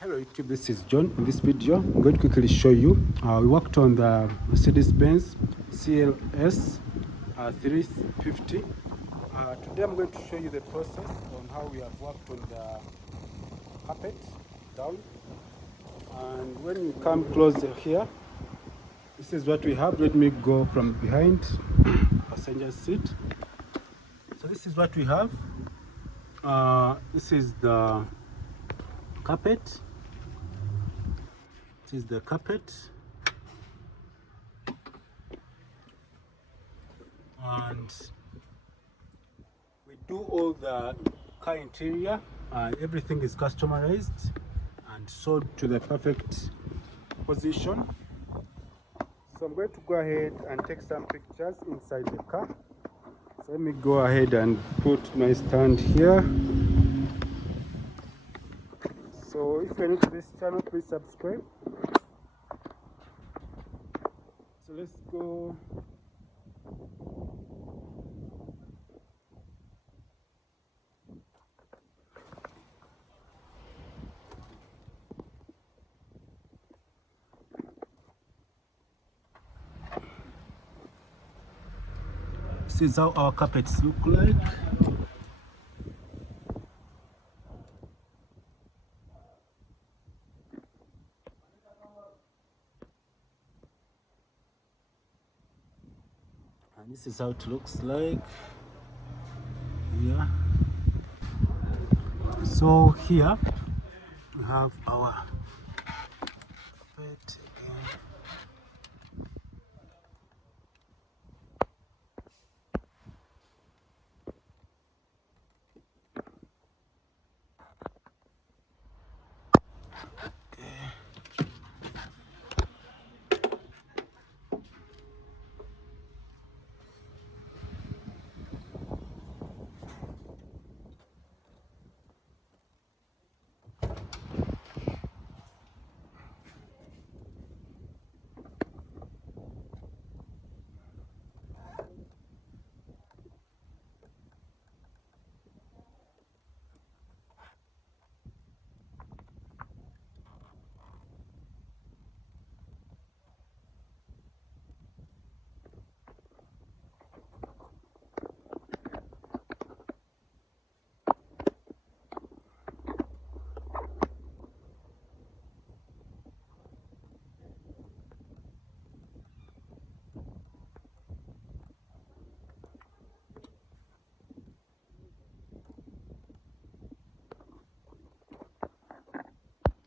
Hello YouTube, this is John. In this video, I'm going to quickly show you. We worked on the Benz CLS 350. Today I'm going to show you the process on how we have worked on the carpet down. And when you come closer here, this is what we have. Let me go from behind passenger seat. So this is what we have. This is the carpet. This is the carpet, and we do all the car interior, and everything is customized and sold to the perfect position. So I'm going to go ahead and take some pictures inside the car. So let me go ahead and put my stand here. So if you're new to this channel, please subscribe. So let's go. This is how our carpets look like. And this is how it looks like. Yeah. So here we have our carpet again.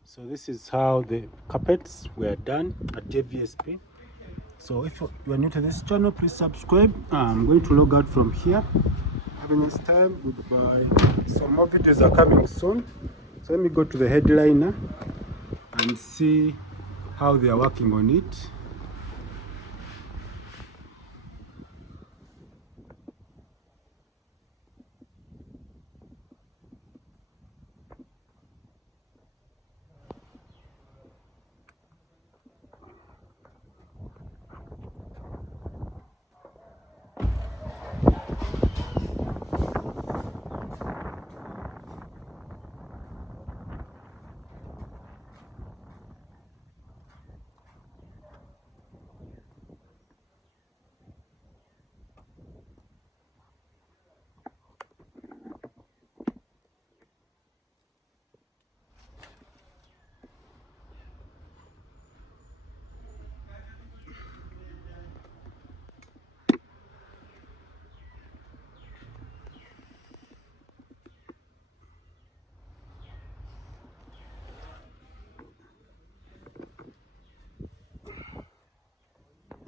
So this is how the carpets were done at JVSP. So if you are new to this channel, please subscribe. I'm going to log out from here. Have a nice time. Goodbye. So more videos are coming soon. So let me go to the headliner and see how they are working on it.